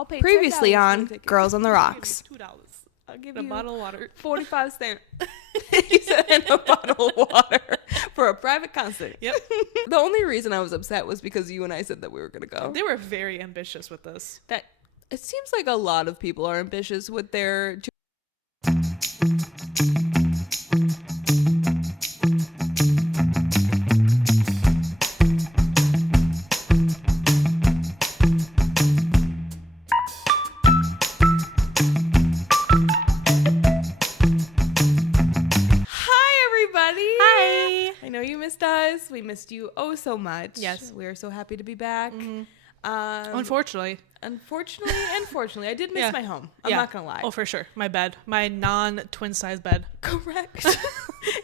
I'll pay Previously $10 for on the ticket. Girls on the Rocks. $2. I'll give A you bottle of water. 45 cents. He said, and a bottle of water for a private concert. Yep. The only reason I was upset was because you and I said that we were going to go. They were very ambitious with this. That it seems like a lot of people are ambitious with their us. We missed you oh so much. Yes. We are so happy to be back. Mm-hmm. Unfortunately, I did miss my home. I'm not going to lie. Oh, for sure. My bed. My non-twin size bed. Correct.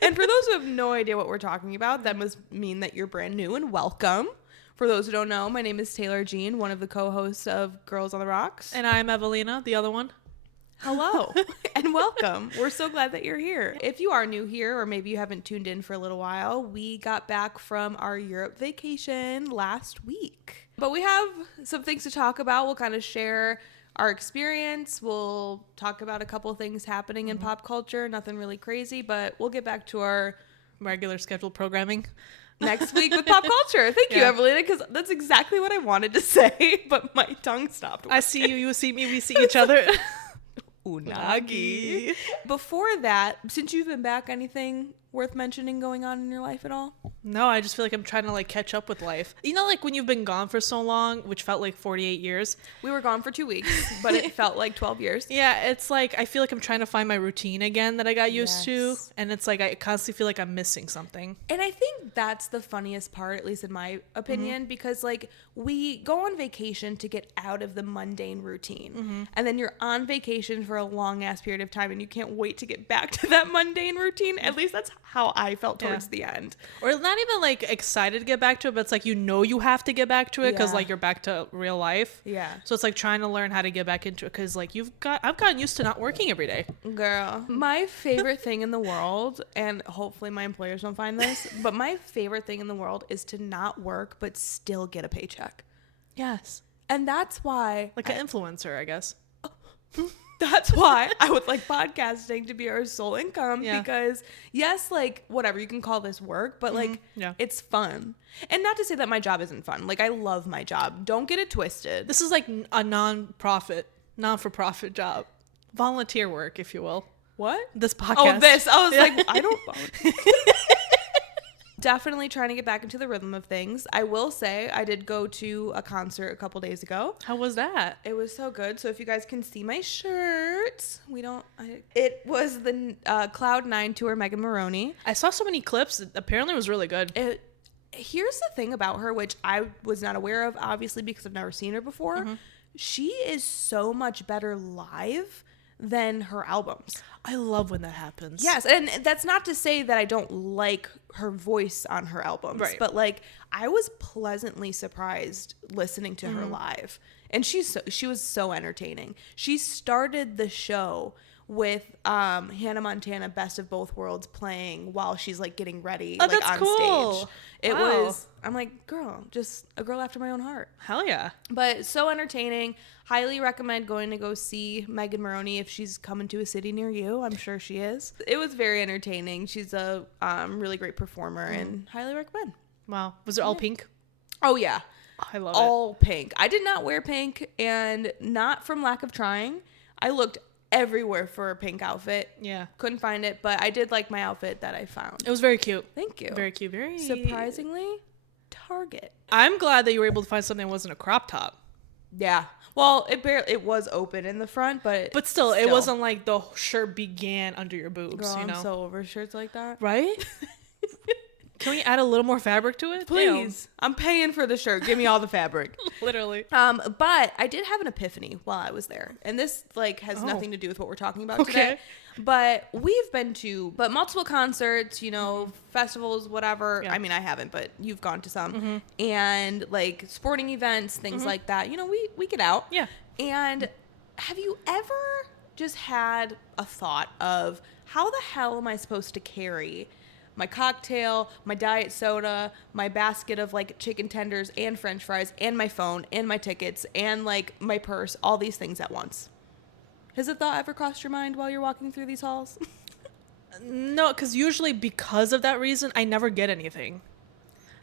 And for those who have no idea what we're talking about, that must mean that you're brand new and welcome. For those who don't know, my name is Taylor Jean, one of the co-hosts of Girls on the Rocks. And I'm Evelina, the other one. Hello and welcome. We're so glad that you're here. If you are new here, or maybe you haven't tuned in for a little while, we got back from our Europe vacation last week. But we have some things to talk about. We'll kind of share our experience. We'll talk about a couple things happening in pop culture. Nothing really crazy, but we'll get back to our regular scheduled programming next week with pop culture. Thank you, Evelina, because that's exactly what I wanted to say, but my tongue stopped working. I see you, you see me, we see each other. Unagi. Before that, since you've been back, anything worth mentioning going on in your life at all? No, I just feel like I'm trying to like catch up with life. You know, like when you've been gone for so long, which felt like 48 years. We were gone for 2 weeks, but it felt like 12 years. Yeah, it's like I feel like I'm trying to find my routine again that I got used to. And it's like I constantly feel like I'm missing something. And I think that's the funniest part, at least in my opinion, because like we go on vacation to get out of the mundane routine. And then you're on vacation for a long ass period of time and you can't wait to get back to that mundane routine. At least that's how I felt towards the end. Or not even like excited to get back to it, but it's like you know you have to get back to it because like you're back to real life. Yeah. So it's like trying to learn how to get back into it because like I've gotten used to not working every day. Girl, my favorite thing in the world, and hopefully my employers don't find this, but my favorite thing in the world is to not work but still get a paycheck. Yes. And that's why like an influencer, I guess. That's why I would like podcasting to be our sole income because yes, like whatever, you can call this work, but like it's fun. And not to say that my job isn't fun. Like I love my job. Don't get it twisted. This is like a non-for-profit job. Volunteer work, if you will. What? This podcast. Oh, this. I was like, I don't Definitely trying to get back into the rhythm of things. I will say I did go to a concert a couple days ago. How was that? It was so good. So if you guys can see my shirt, it was the Cloud9 tour, Megan Maroney. I saw so many clips. Apparently it was really good. Here's the thing about her, which I was not aware of, obviously, because I've never seen her before. She is so much better live than her albums. I love when that happens. Yes, and that's not to say that I don't like her voice on her albums, but like I was pleasantly surprised listening to her live, and she was so entertaining. She started the show with Hannah Montana Best of Both Worlds playing while she's like getting ready like that's on cool. stage. It was, I'm like, girl, just a girl after my own heart. Hell yeah. But so entertaining. Highly recommend going to go see Megan Maroney if she's coming to a city near you. I'm sure she is. It was very entertaining. She's a really great performer and highly recommend. Wow. Was it all pink? Oh, yeah. I love all pink. I did not wear pink, and not from lack of trying. I looked everywhere for a pink outfit. Yeah. Couldn't find it, but I did like my outfit that I found. It was very cute. Thank you. Very cute. Very surprisingly, Target. I'm glad that you were able to find something that wasn't a crop top. Yeah. Well, it was open in the front, but still, it wasn't like the shirt began under your boobs. Girl, you know? I'm so over shirts like that. Right? Can we add a little more fabric to it? Please. Damn. I'm paying for the shirt. Give me all the fabric. Literally. But I did have an epiphany while I was there. And this like has nothing to do with what we're talking about today. But we've been to multiple concerts, you know, festivals, whatever. Yeah. I mean, I haven't, but you've gone to some. And like sporting events, things like that. You know, we get out. Yeah. And have you ever just had a thought of how the hell am I supposed to carry my cocktail, my diet soda, my basket of like chicken tenders and french fries and my phone and my tickets and like my purse, all these things at once. Has a thought ever crossed your mind while you're walking through these halls? No, because usually because of that reason, I never get anything.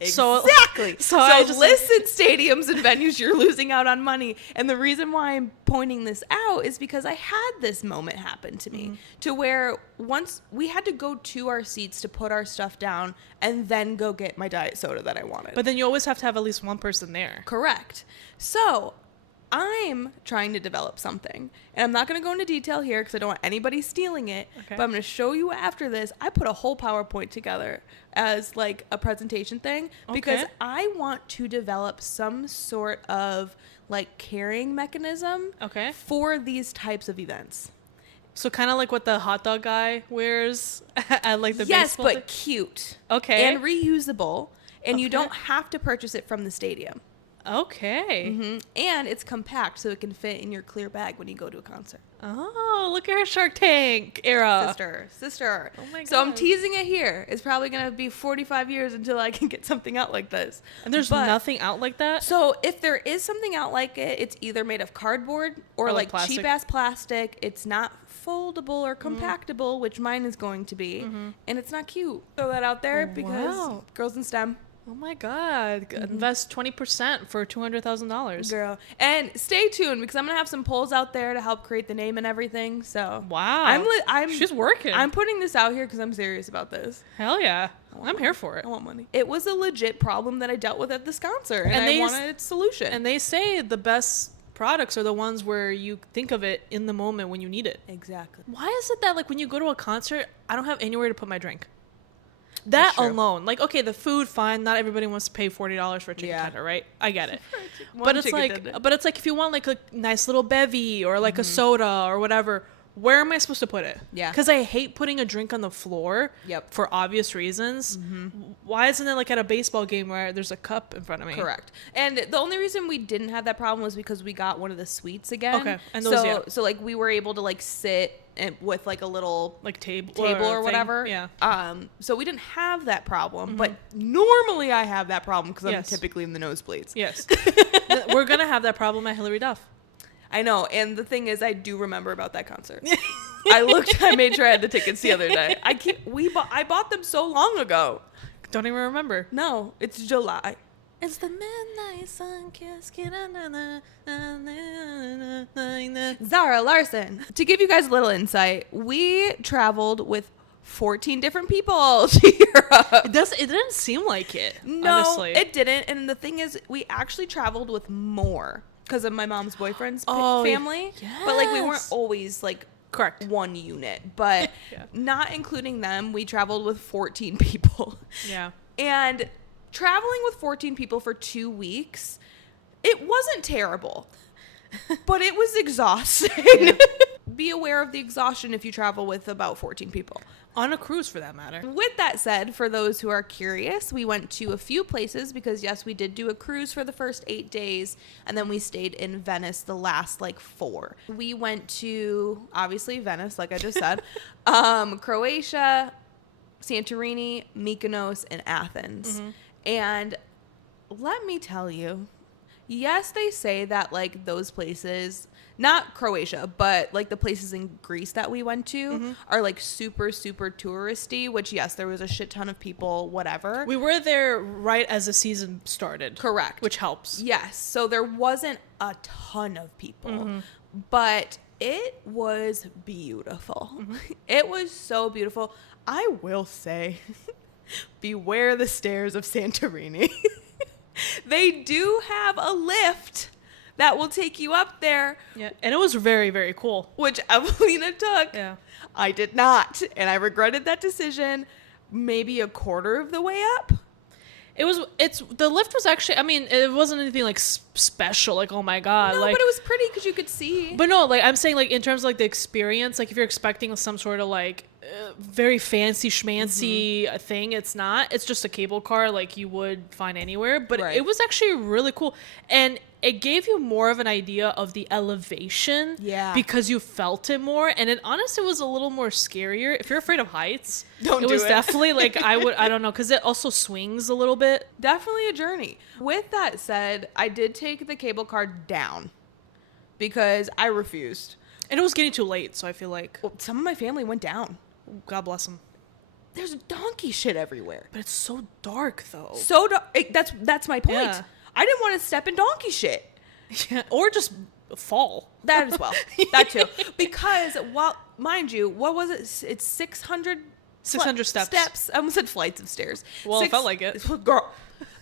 Exactly. So I just listen, stadiums and venues, you're losing out on money. And the reason why I'm pointing this out is because I had this moment happen to me to where once we had to go to our seats to put our stuff down and then go get my diet soda that I wanted. But then you always have to have at least one person there. Correct. So I'm trying to develop something, and I'm not going to go into detail here because I don't want anybody stealing it, but I'm going to show you after this. I put a whole PowerPoint together as like a presentation thing because I want to develop some sort of like carrying mechanism for these types of events. So kind of like what the hot dog guy wears at like the baseball. Yes, but thing? cute. Okay. And reusable, and you don't have to purchase it from the stadium. Okay. Mm-hmm. And it's compact, so it can fit in your clear bag when you go to a concert. Oh, look at her Shark Tank era. Sister. Oh my God. So I'm teasing it here. It's probably going to be 45 years until I can get something out like this. And there's nothing out like that? So if there is something out like it, it's either made of cardboard or like cheap-ass plastic. It's not foldable or compactable, which mine is going to be. And it's not cute. Throw that out there because girls in STEM. Oh my God. Invest 20% for $200,000. Girl. And stay tuned because I'm going to have some polls out there to help create the name and everything. So wow. She's working. I'm putting this out here because I'm serious about this. Hell yeah. I'm here for it. I want money. It was a legit problem that I dealt with at this concert, and I wanted a solution. And they say the best products are the ones where you think of it in the moment when you need it. Exactly. Why is it that like when you go to a concert, I don't have anywhere to put my drink? That alone, like, okay, the food, fine. Not everybody wants to pay $40 for a chicken tender, right? I get it. But it's like if you want like a nice little bevy or like a soda or whatever, where am I supposed to put it? Yeah. Because I hate putting a drink on the floor. Yep. For obvious reasons. Why isn't it like at a baseball game where there's a cup in front of me? Correct. And the only reason we didn't have that problem was because we got one of the suites again. Okay. And those, so like we were able to like sit with like a little like table or whatever. Yeah. So we didn't have that problem, but normally I have that problem because I'm typically in the nosebleeds. Yes. We're gonna have that problem at Hillary Duff. I know, and the thing is, I do remember about that concert. I made sure I had the tickets the other day. I bought them so long ago. Don't even remember. No, it's July. It's the midnight sun kiss. Zara Larson. To give you guys a little insight, we traveled with 14 different people to Europe. It didn't seem like it. No, honestly. It didn't. And the thing is, we actually traveled with more because of my mom's boyfriend's family. Yes. But like we weren't always like correct one unit. But not including them, we traveled with 14 people. Yeah. And traveling with 14 people for 2 weeks, it wasn't terrible. But it was exhausting. Yeah. Be aware of the exhaustion if you travel with about 14 people. On a cruise, for that matter. With that said, for those who are curious, we went to a few places because, yes, we did do a cruise for the first 8 days, and then we stayed in Venice the last, 4. We went to, obviously, Venice, like I just said, Croatia, Santorini, Mykonos, and Athens. And let me tell you, yes, they say that, those places... Not Croatia, but the places in Greece that we went to are super, super touristy, which yes, there was a shit ton of people, whatever. We were there right as the season started. Correct. Which helps. Yes. So there wasn't a ton of people, but it was beautiful. It was so beautiful. I will say, beware the stairs of Santorini. They do have a lift that will take you up there. Yeah. And it was very, very cool. Which Evelina took. Yeah. I did not. And I regretted that decision maybe a quarter of the way up. The lift was actually, it wasn't anything special, oh my God. No, but it was pretty because you could see. But no, I'm saying in terms of the experience, if you're expecting some sort of very fancy schmancy thing, it's not. It's just a cable car you would find anywhere. But it was actually really cool. And it gave you more of an idea of the elevation. Yeah. Because you felt it more. And it honestly was a little more scarier. If you're afraid of heights, it was definitely like, I don't know, because it also swings a little bit. Definitely a journey. With that said, I did take the cable car down because I refused. And it was getting too late, so I feel like... Well, some of my family went down. God bless them. There's donkey shit everywhere. But it's so dark, though. So that's my point. Yeah. I didn't want to step in donkey shit. Yeah, or just fall. That as well. That too. Because, well, mind you, what was it? It's 600 steps. I almost said flights of stairs. Well, it felt like it. Girl.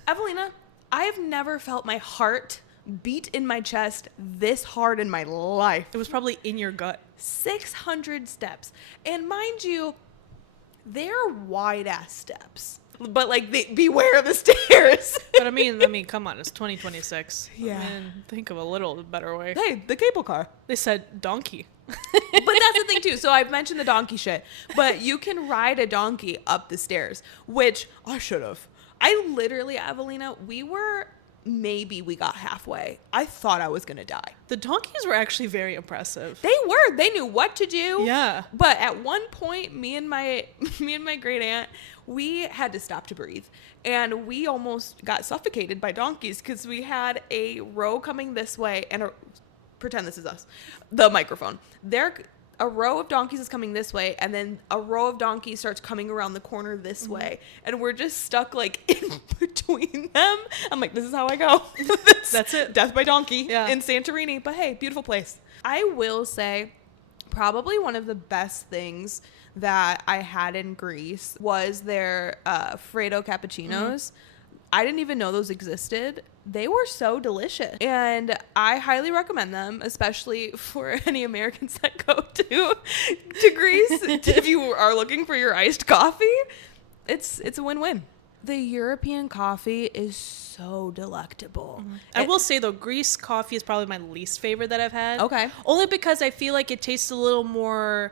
Evelina, I have never felt my heart beat in my chest this hard in my life. It was probably in your gut. 600 steps. And mind you, they're wide ass steps. But like, beware of the stairs. But I mean, come on, it's 2026. Yeah. I mean, think of a little better way. Hey, the cable car. They said donkey. But that's the thing too. So I've mentioned the donkey shit, but you can ride a donkey up the stairs, which I should have. I literally, Evelina, we got halfway. I thought I was going to die. The donkeys were actually very impressive. They were. They knew what to do. Yeah. But at one point, me and my great aunt, we had to stop to breathe. And we almost got suffocated by donkeys because we had a row coming this way and pretend this is us, the microphone. A row of donkeys is coming this way, and then a row of donkeys starts coming around the corner this way, and we're just stuck like in between them. I'm like, this is how I go. That's it. Death by donkey in Santorini. But hey, beautiful place. I will say probably one of the best things that I had in Greece was their Freddo cappuccinos. I didn't even know those existed. They were so delicious. And I highly recommend them, especially for any Americans that go to Greece. If you are looking for your iced coffee, it's a win-win. The European coffee is so delectable. I will say, though, Greece coffee is probably my least favorite that I've had. Okay. Only because I feel like it tastes a little more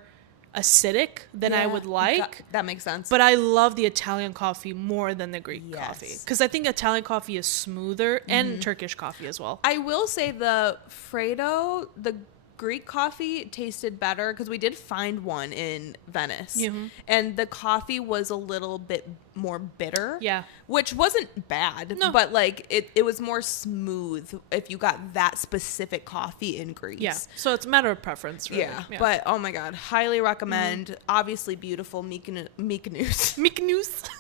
acidic than I would like. That makes sense. But I love the Italian coffee more than the Greek coffee. Yes. Because I think Italian coffee is smoother, and Turkish coffee as well. I will say the Freddo, the Greek coffee tasted better because we did find one in Venice. And the coffee was a little bit more bitter. Yeah. Which wasn't bad. No. But like it was more smooth if you got that specific coffee in Greece. Yeah. So it's a matter of preference, really. Yeah. But oh my God, highly recommend. Obviously beautiful Mykonos. Mykonos.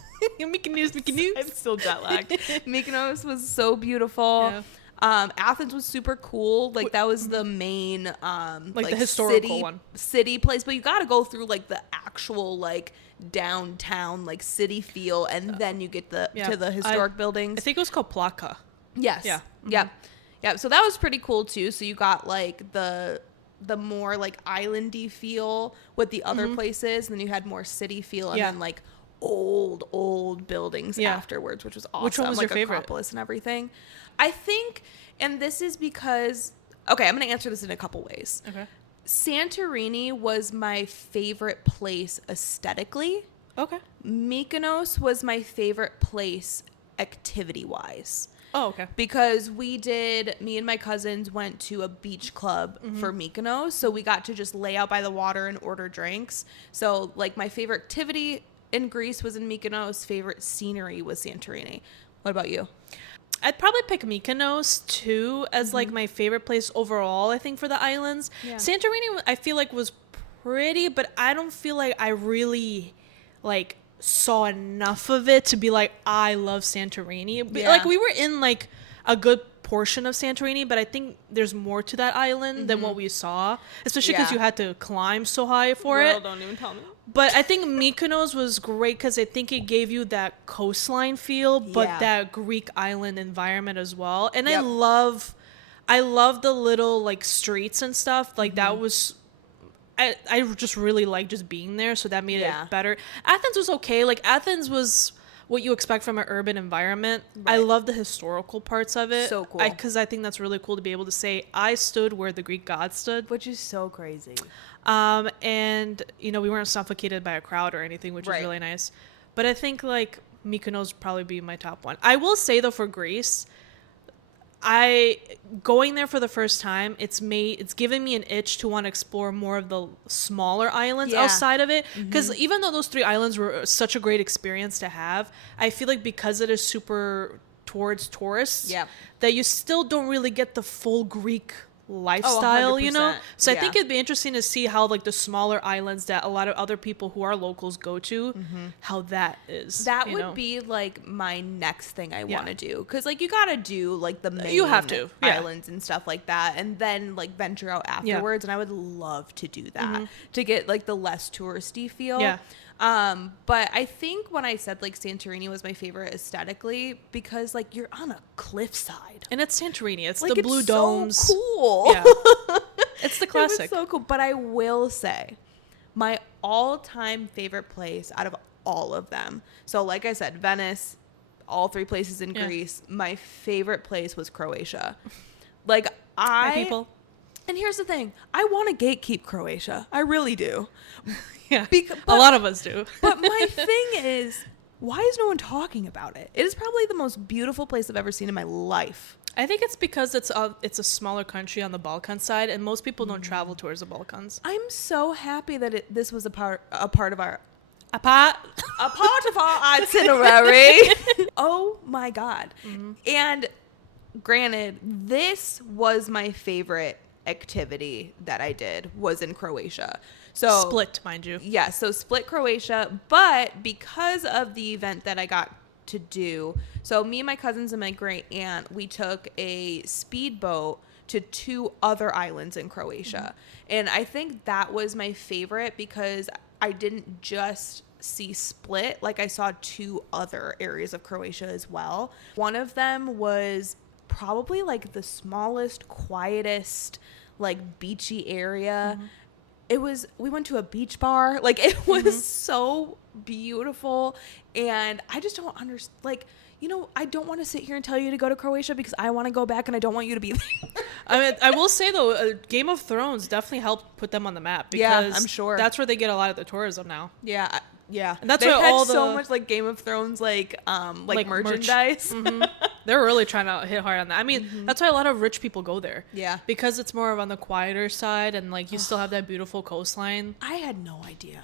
I'm still jet lagged. Mykonos was so beautiful. Yeah. Athens was super cool. Like that was the main like the historical city place, but you got to go through like the actual like downtown like city feel, and then you get to the historic buildings. I think it was called Plaka. Yes. Yeah. Yeah. So that was pretty cool too. So you got like the more like islandy feel with the other places, and then you had more city feel, and then like old buildings afterwards, which was awesome. Which one was like your favorite? Acropolis and everything. I think, and this is because, okay, I'm going to answer this in a couple ways. Okay. Santorini was my favorite place aesthetically. Okay. Mykonos was my favorite place activity-wise. Oh, okay. Because me and my cousins went to a beach club for Mykonos, so we got to just lay out by the water and order drinks. So, like, my favorite activity in Greece was in Mykonos. Favorite scenery was Santorini. What about you? I'd probably pick Mykonos too as like my favorite place overall, I think, for the islands. Yeah. Santorini, I feel like, was pretty, but I don't feel like I really like saw enough of it to be like, I love Santorini. Yeah. Like we were in like a good portion of Santorini, but I think there's more to that island than what we saw, especially because you had to climb so high for it. Don't even tell me. But I think Mykonos was great because I think it gave you that coastline feel, but that Greek island environment as well. And I love the little like streets and stuff. Like that was, I just really liked just being there. So that made it better. Athens was okay. Like Athens was what you expect from an urban environment. Right. I love the historical parts of it. So cool. Because I think that's really cool to be able to say, I stood where the Greek gods stood. Which is so crazy. And, you know, we weren't suffocated by a crowd or anything, which is really nice. But I think, like, Mykonos would probably be my top one. I will say, though, for Greece, going there for the first time, it's giving me an itch to want to explore more of the smaller islands outside of it, because even though those 3 islands were such a great experience to have, I feel like because it is super towards tourists, that you still don't really get the full Greek lifestyle, you know? So I think it'd be interesting to see how like the smaller islands that a lot of other people who are locals go to, how that is. That would be like my next thing I want to do, because like you gotta do like the main islands and stuff like that, and then like venture out afterwards. And I would love to do that to get like the less touristy feel. But I think when I said like Santorini was my favorite aesthetically, because like you're on a cliffside and it's Santorini, it's like, the blue domes. So cool. It's the classic. It was so cool. But I will say my all-time favorite place out of all of them, so like I said, Venice, all 3 places in Greece, my favorite place was Croatia. Like people. And here's the thing, I want to gatekeep Croatia, I really do. A lot of us do. But my thing is, why is no one talking about it? It is probably the most beautiful place I've ever seen in my life. I think it's because it's a smaller country on the Balkan side, and most people don't travel towards the Balkans. I'm so happy that this was a part of our itinerary. Oh my God. And granted, this was my favorite activity that I did was in Croatia. So Split, mind you. Yeah, so Split, Croatia. But because of the event that I got to do, so me and my cousins and my great aunt, we took a speedboat to 2 other islands in Croatia. And I think that was my favorite because I didn't just see Split, like I saw 2 other areas of Croatia as well. One of them was probably like the smallest, quietest, like beachy area. We went to a beach bar. Like it was so beautiful. And I just don't understand. Like, you know, I don't want to sit here and tell you to go to Croatia because I want to go back and I don't want you to be there. I mean, I will say though, Game of Thrones definitely helped put them on the map because I'm sure that's where they get a lot of the tourism now. Yeah. And that's why why all so much like Game of Thrones, like merchandise. They're really trying to hit hard on that. I mean, that's why a lot of rich people go there. Yeah. Because it's more of on the quieter side and like you still have that beautiful coastline. I had no idea.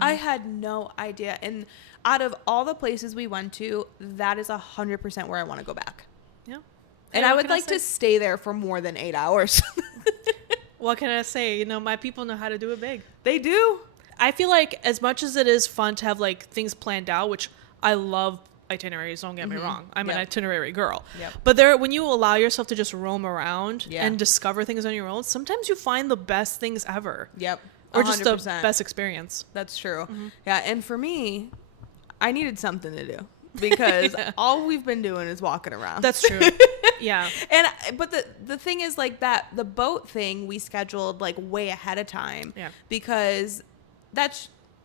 I had no idea. And out of all the places we went to, that is 100% where I want to go back. Yeah. And I would like to stay there for more than 8 hours. What can I say? You know, my people know how to do it big. They do. I feel like as much as it is fun to have like things planned out, which I love itineraries, don't get me wrong. I'm an itinerary girl. But when you allow yourself to just roam around and discover things on your own, sometimes you find the best things ever. Or 100%. Just the best experience. That's true. Yeah, and for me, I needed something to do because all we've been doing is walking around. That's true. But the thing is like that the boat thing we scheduled like way ahead of time. Because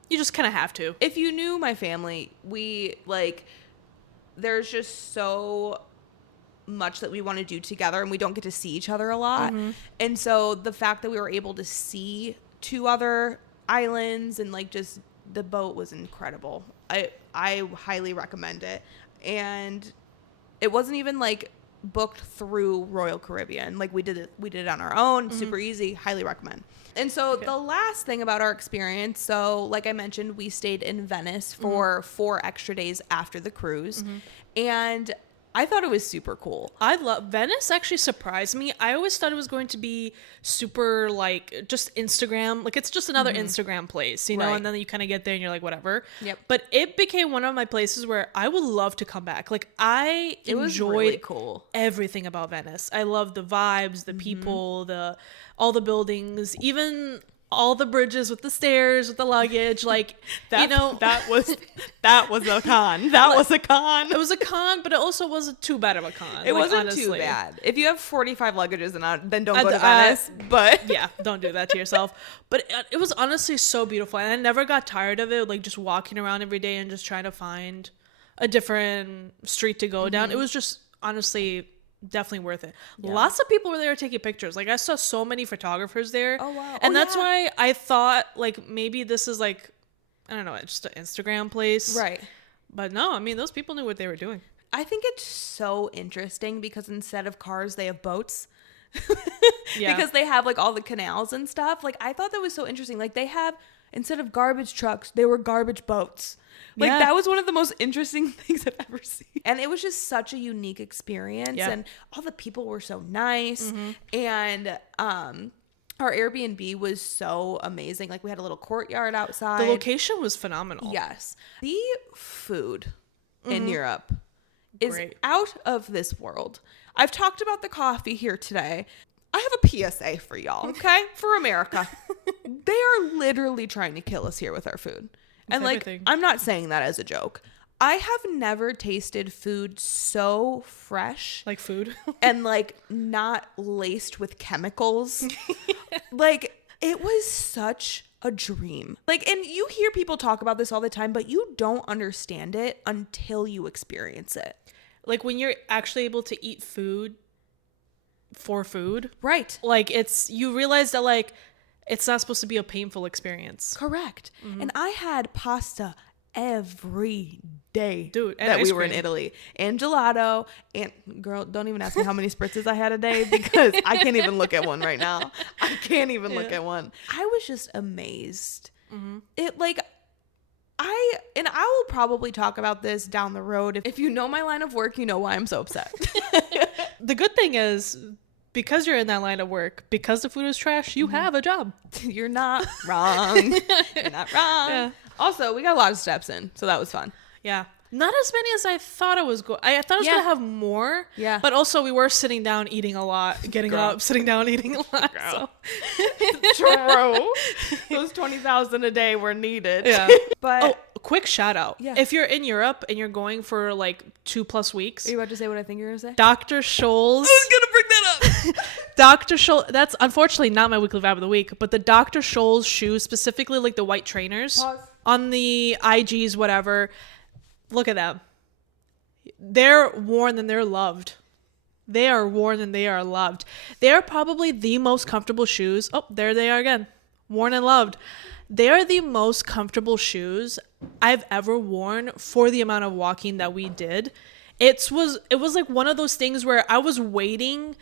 you just kind of have to. If you knew my family, we like there's just so much that we want to do together and we don't get to see each other a lot. And so the fact that we were able to see 2 other islands and like just the boat was incredible. I highly recommend it. And it wasn't even like booked through Royal Caribbean. Like we did it on our own, super easy, highly recommend. And so the last thing about our experience, so like I mentioned, we stayed in Venice for 4 extra days after the cruise. And I thought it was super cool. Venice actually surprised me. I always thought it was going to be super like just Instagram. Like it's just another Instagram place, you know, and then you kind of get there and you're like, whatever. But it became one of my places where I would love to come back. Like it was really cool. Everything about Venice. I love the vibes, the people, all the buildings, even all the bridges with the stairs, with the luggage, like, that was a con. That was a con. It was a con, but it also wasn't too bad of a con. It wasn't honestly too bad. If you have 45 luggages then don't go to Venice. But yeah, don't do that to yourself. But it was honestly so beautiful, and I never got tired of it. Like just walking around every day and just trying to find a different street to go down. It was just honestly definitely worth it. Lots of people were there taking pictures. Like I saw so many photographers there. Oh wow. And that's why I thought like maybe this is like, I don't know, just an Instagram place. Right. But no, I mean those people knew what they were doing. I think it's so interesting because instead of cars, they have boats. Because they have like all the canals and stuff. Like I thought that was so interesting. Like they have, instead of garbage trucks, they were garbage boats. Like that was one of the most interesting things I've ever seen. And it was just such a unique experience. And all the people were so nice. And our Airbnb was so amazing. Like we had a little courtyard outside. The location was phenomenal. Yes. The food in Europe is out of this world. I've talked about the coffee here today. I have a PSA for y'all, okay? For America. They are literally trying to kill us here with our food. And like, everything. I'm not saying that as a joke. I have never tasted food so fresh. Like food? And like not laced with chemicals. Like it was such a dream. Like, and you hear people talk about this all the time, but you don't understand it until you experience it. Like when you're actually able to eat food for food. Right. Like you realize that like it's not supposed to be a painful experience. Correct. And I had pasta every day, dude, that we were in Italy, and gelato, and girl, don't even ask me how many spritzes I had a day because I can't even look at one right now. I can't even look at one. I was just amazed. It like I will probably talk about this down the road. If you know my line of work, you know why I'm so upset. The good thing is, because you're in that line of work, because the food is trash, you have a job. You're not wrong. You're not wrong. Yeah. Also, we got a lot of steps in, so that was fun. Yeah. Not as many as I thought it was going. I thought it was going to have more. Yeah. But also, we were sitting down, eating a lot, getting up, sitting down, eating a lot. So. True. Those 20,000 a day were needed. Yeah. But quick shout out. Yeah. If you're in Europe and you're going for like 2+ weeks. Are you about to say what I think you're going to say? Dr. Scholl's. I was going to bring that up. Dr. Scholl. That's unfortunately not my weekly vibe of the week, but the Dr. Scholl's shoes, specifically like the white trainers. Pause. On the IGs, whatever. Look at them. They're worn and they're loved. They are worn and they are loved. They are probably the most comfortable shoes. Oh, there they are again. Worn and loved. They are the most comfortable shoes I've ever worn for the amount of walking that we did. It was like one of those things where I was waiting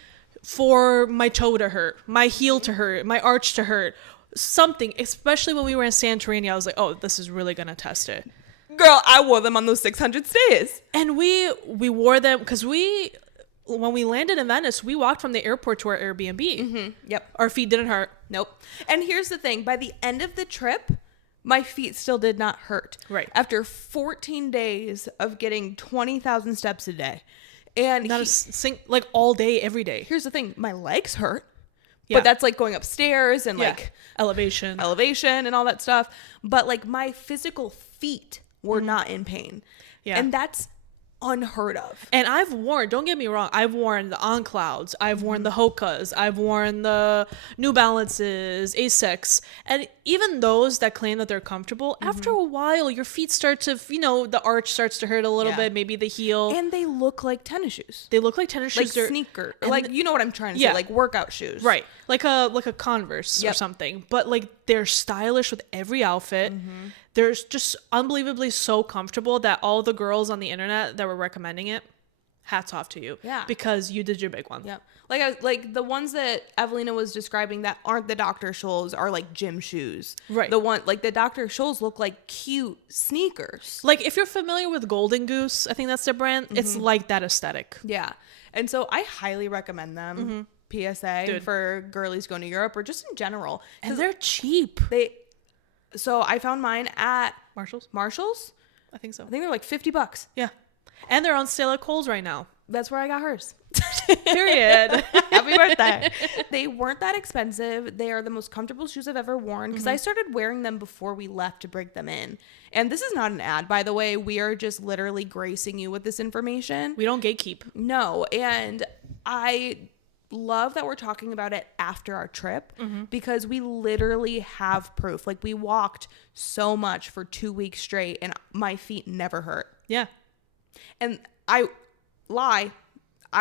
for my toe to hurt, my heel to hurt, my arch to hurt. Something, especially when we were in Santorini, I was like, oh, this is really going to test it. Girl, I wore them on those 600 stays. And we wore them because when we landed in Venice, we walked from the airport to our Airbnb. Yep. Our feet didn't hurt. Nope. And here's the thing. By the end of the trip, my feet still did not hurt. Right. After 14 days of getting 20,000 steps a day. And like all day, every day. Here's the thing. My legs hurt. Yeah. But that's like going upstairs and like elevation and all that stuff. But like my physical feet were not in pain. Yeah. And that's unheard of. And don't get me wrong, I've worn the On Clouds, I've worn the Hokas, I've worn the New Balances, Asics, and even those that claim that they're comfortable, after a while your feet start to, the arch starts to hurt a little bit, maybe the heel. And they look like tennis shoes. They look like tennis shoes. Like sneaker. Like, you know what I'm trying to say, like workout shoes. Right. Like a Converse or something. But like they're stylish with every outfit. They're just unbelievably so comfortable that all the girls on the internet that were recommending it, hats off to you. Yeah. Because you did your big one. Yeah. Like the ones that Evelina was describing that aren't the Dr. Scholl's are like gym shoes. Right. The Dr. Scholl's look like cute sneakers. Like if you're familiar with Golden Goose, I think that's their brand. It's like that aesthetic. Yeah. And so I highly recommend them. PSA for girlies going to Europe or just in general. And they're cheap. So I found mine at Marshall's? I think so. I think they're like $50. Yeah. And they're on sale at Kohl's right now. That's where I got hers. Period. Happy birthday. They weren't that expensive. They are the most comfortable shoes I've ever worn because I started wearing them before we left to break them in. And this is not an ad, by the way. We are just literally gracing you with this information. We don't gatekeep. No. And I love that we're talking about it after our trip because we literally have proof. Like we walked so much for 2 weeks straight and my feet never hurt. Yeah. And I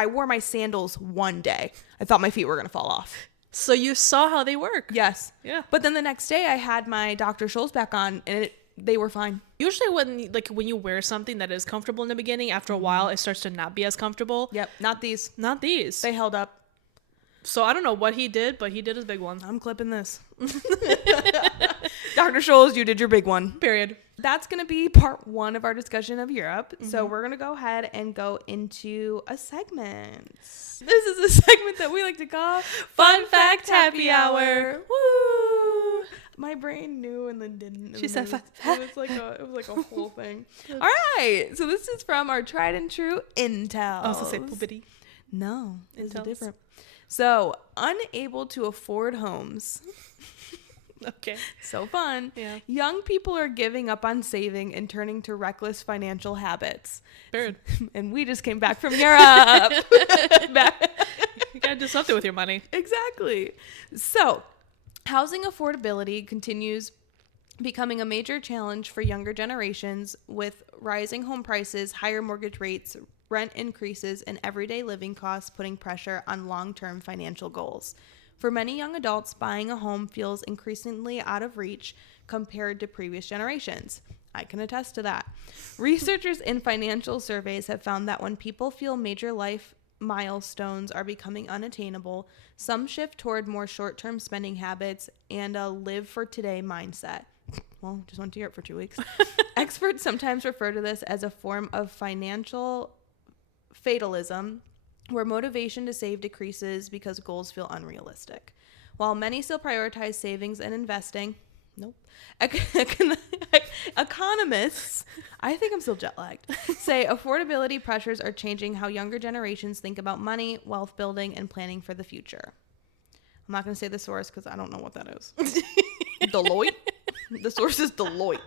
wore my sandals one day. I thought my feet were going to fall off. So you saw how they work. Yes. Yeah. But then the next day I had my Dr. Scholl's back on and they were fine. Usually when you wear something that is comfortable in the beginning, after a while it starts to not be as comfortable. Yep. Not these. They held up. So I don't know what he did, but he did his big one. I'm clipping this. Dr. Scholes, you did your big one. Period. That's going to be part 1 of our discussion of Europe. So we're going to go ahead and go into a segment. This is a segment that we like to call Fun Fact Happy Hour. Woo! My brain knew and then didn't. She said it was like a whole thing. All right. So this is from our tried and true intel. I was going to say poopity. No, it's different. So, unable to afford homes. Okay. So fun. Yeah. Young people are giving up on saving and turning to reckless financial habits. Bird. And we just came back from Europe. You gotta do something with your money. Exactly. So, housing affordability continues becoming a major challenge for younger generations, with rising home prices, higher mortgage rates, rent increases, and everyday living costs putting pressure on long-term financial goals. For many young adults, buying a home feels increasingly out of reach compared to previous generations. I can attest to that. Researchers in financial surveys have found that when people feel major life milestones are becoming unattainable, some shift toward more short-term spending habits and a live-for-today mindset. Well, just went to Europe for 2 weeks. Experts sometimes refer to this as a form of financial fatalism, where motivation to save decreases because goals feel unrealistic. While many still prioritize savings and investing, economists, I think I'm still jet lagged, say affordability pressures are changing how younger generations think about money, wealth building, and planning for the future. I'm not going to say the source because I don't know what that is. Deloitte? The source is Deloitte.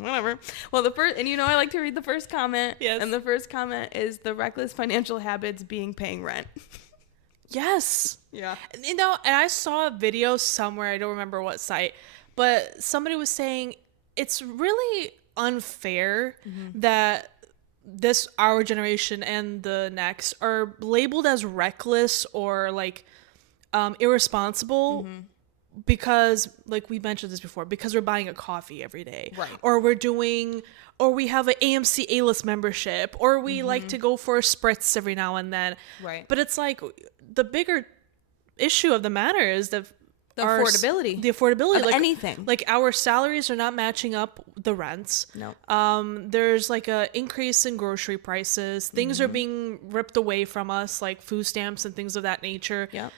Whatever. Well, I like to read the first comment. Yes. And the first comment is the reckless financial habits being paying rent. Yes. Yeah. And I saw a video somewhere, I don't remember what site, but somebody was saying it's really unfair that our generation and the next are labeled as reckless or irresponsible. Because, like we mentioned this before, because we're buying a coffee every day, right? Or we have an AMC A-list membership, or we like to go for a spritz every now and then, right? But it's like the bigger issue of the matter is the affordability of anything. Like our salaries are not matching up the rents. No. There's like a increase in grocery prices. Things are being ripped away from us, like food stamps and things of that nature. Yeah.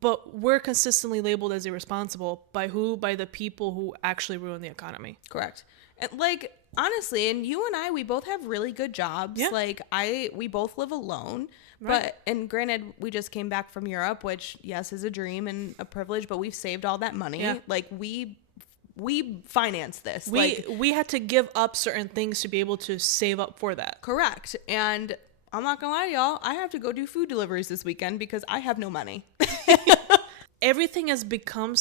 But we're consistently labeled as irresponsible by who? By the people who actually ruin the economy. Correct. And honestly, and you and I, we both have really good jobs. Yeah. We both live alone. Right. And granted, we just came back from Europe, which, yes, is a dream and a privilege, but we've saved all that money. Yeah. We financed this. We had to give up certain things to be able to save up for that. Correct. And I'm not gonna lie to y'all, I have to go do food deliveries this weekend because I have no money. Everything has become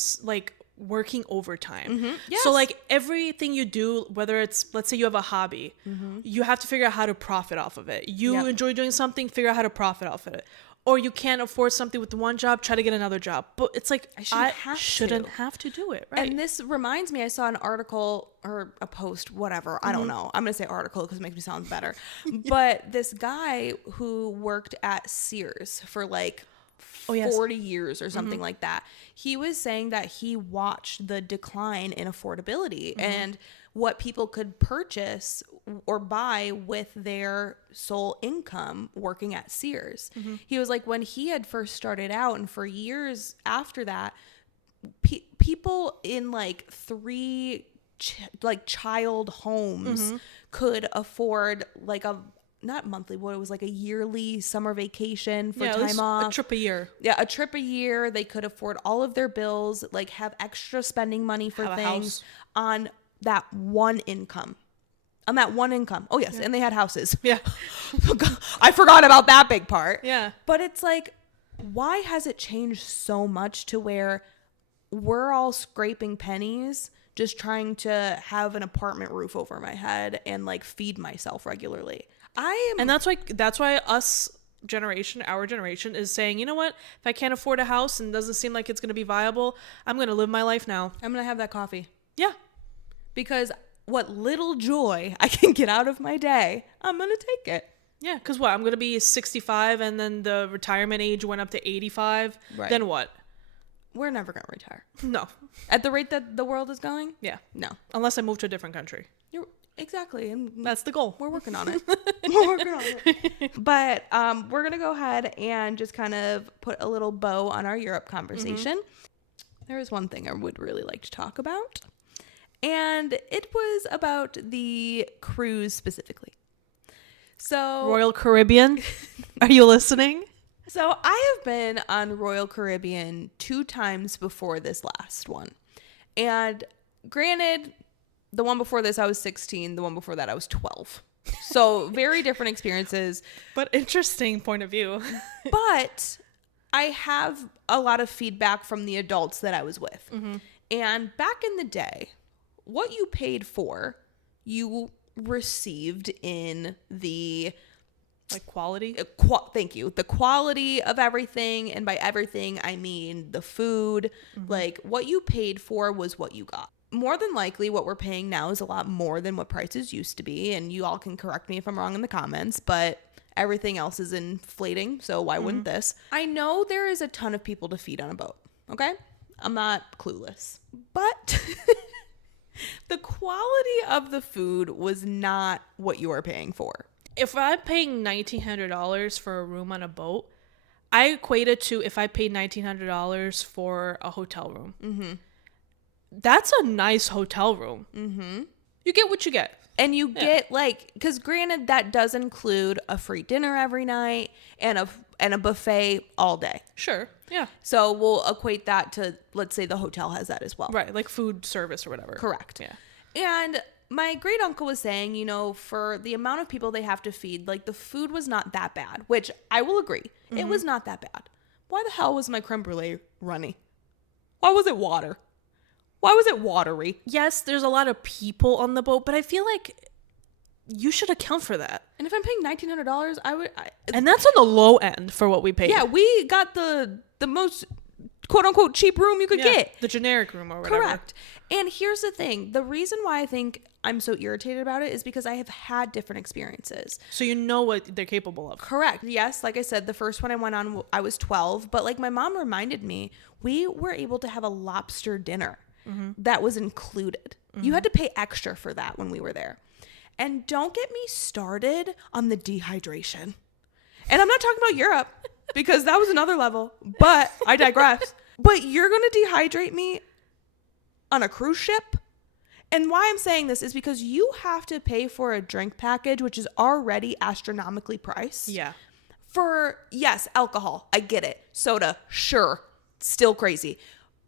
working overtime. Yes. So everything you do, whether it's, let's say you have a hobby, you have to figure out how to profit off of it. You enjoy doing something, figure out how to profit off of it. Or you can't afford something with one job, try to get another job. But it's I shouldn't have to do it, right? And this reminds me, I saw an article or a post, whatever. I don't know. I'm going to say article because it makes me sound better. But this guy who worked at Sears for 40 years or something like that, he was saying that he watched the decline in affordability and what people could purchase or buy with their sole income working at Sears. He was like, when he had first started out and for years after that, people in 3 child homes could afford not monthly, what it was a yearly summer vacation for time off. A trip a year. Yeah, a trip a year. They could afford all of their bills, have extra spending money for things on that one income. On that one income. Oh, yes. Yeah. And they had houses. Yeah. I forgot about that big part. Yeah. But it's why has it changed so much to where we're all scraping pennies just trying to have an apartment roof over my head and feed myself regularly? And that's why us generation, our generation, is saying, you know what? If I can't afford a house and doesn't seem like it's going to be viable, I'm going to live my life now. I'm going to have that coffee. Yeah. Because what little joy I can get out of my day, I'm going to take it. Yeah, because what? I'm going to be 65 and then the retirement age went up to 85. Right. Then what? We're never going to retire. No. At the rate that the world is going? Yeah. No. Unless I move to a different country. Exactly. And that's the goal. We're working on it. We're working on it. But we're going to go ahead and just kind of put a little bow on our Europe conversation. Mm-hmm. There is one thing I would really like to talk about. And it was about the cruise specifically. So Royal Caribbean, are you listening? So I have been on Royal Caribbean 2 times before this last one. And granted, the one before this I was 16, the one before that I was 12. So very different experiences. But interesting point of view. But I have a lot of feedback from the adults that I was with. Mm-hmm. And back in the day, what you paid for, you received in the like quality. Thank you. The quality of everything, and by everything I mean the food. Mm-hmm. Like what you paid for was what you got. More than likely, what we're paying now is a lot more than what prices used to be, and you all can correct me if I'm wrong in the comments, but everything else is inflating, so why wouldn't this? I know there is a ton of people to feed on a boat, okay? I'm not clueless, but the quality of the food was not what you are paying for. If I'm paying $1,900 for a room on a boat, I equate it to if I paid $1,900 for a hotel room. Mm-hmm. That's a nice hotel room. Mm-hmm. You get what you get. And you get like, because granted, that does include a free dinner every night and a buffet all day. Sure. Yeah. So we'll equate that to, let's say the hotel has that as well. Right. Like food service or whatever. Correct. Yeah. And my great uncle was saying, you know, for the amount of people they have to feed, like the food was not that bad, which I will agree. Mm-hmm. It was not that bad. Why the hell was my creme brulee runny? Why was it water? Why was it watery? Yes, there's a lot of people on the boat, but I feel like you should account for that. And if I'm paying $1,900, and that's on the low end for what we paid. Yeah, we got the most quote unquote cheap room you could get. The generic room or whatever. Correct. And here's the thing. The reason why I think I'm so irritated about it is because I have had different experiences. So you know what they're capable of. Correct. Yes, like I said, the first one I went on, I was 12. But like my mom reminded me, we were able to have a lobster dinner. Mm-hmm. That was included. Mm-hmm. You had to pay extra for that when we were there. And don't get me started on the dehydration. And I'm not talking about Europe because that was another level, but I digress. But you're going to dehydrate me on a cruise ship? And why I'm saying this is because you have to pay for a drink package, which is already astronomically priced. Yeah. For, yes, alcohol. I get it. Soda. Sure. Still crazy.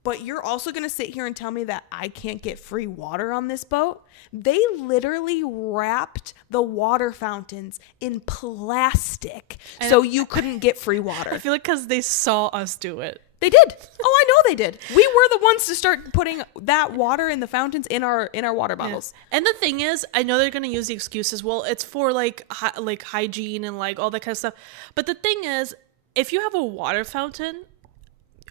But you're also going to sit here and tell me that I can't get free water on this boat? They literally wrapped the water fountains in plastic so you couldn't get free water. I feel like because they saw us do it. They did. Oh, I know they did. We were the ones to start putting that water in the fountains in our water bottles. Yeah. And the thing is, I know they're going to use the excuses. Well, it's for like hygiene and like all that kind of stuff. But the thing is, if you have a water fountain,